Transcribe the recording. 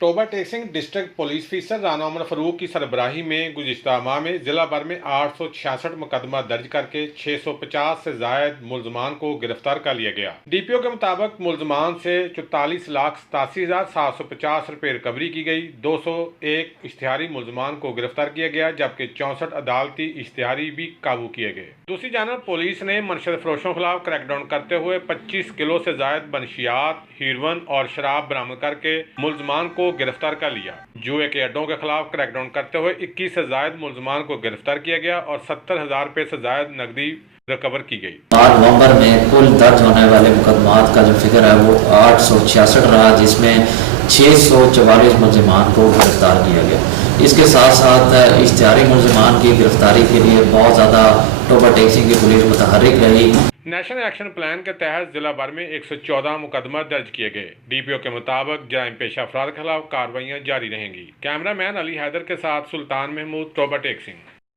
Toba टेक्सिंग district police अफसर राना उमर फरूक की सरबराही में गुज़िश्ता माह में जिला भर में 866 मुकदमा दर्ज करके 650 से जायद मुलजमान को गिरफ्तार कर लिया गया। डीपीओ के मुताबिक मुलजमान से 44,87,750 रुपये रिकवरी की गई। 201 इश्तिहारी मुलजमान को गिरफ्तार किया गया, जबकि 64 अदालती इश्तिहारी भी काबू किए गए। दूसरी जानब पुलिस ने मनशद फरोशों के खिलाफ क्रैकडाउन करते हुए 25 किलो से जायद बनशियात, हीरोइन और शराब बरामद करके मुलजमान को गिरफ्तार कर लिया। जुए के अड्डों के खिलाफ क्रैकडाउन करते हुए 21 से जायद मुलजमान को गिरफ्तार किया गया और 70,000 रुपये से जायद नकदी रिकवर की गई। 8 नवंबर में कुल दर्ज होने वाले मुकदमात का जो फिगर है वो 866 रहा, जिसमें 644 मुलजमान को गिरफ्तार किया गया। इसके साथ साथ इश्तिहारी मुलजमान की गिरफ्तारी के लिए बहुत ज़्यादा टोबा टेक्सिंग की पुलिस मुतहर्रिक रही। नेशनल एक्शन प्लान के तहत जिला भर में 114 मुकदमा दर्ज किए गए। डीपीओ के मुताबिक जराइम पेशा अफराद के खिलाफ कार्रवाइयाँ जारी रहेंगी। कैमरामैन अली हैदर के साथ सुल्तान महमूद, टोबा टेक्सिंग।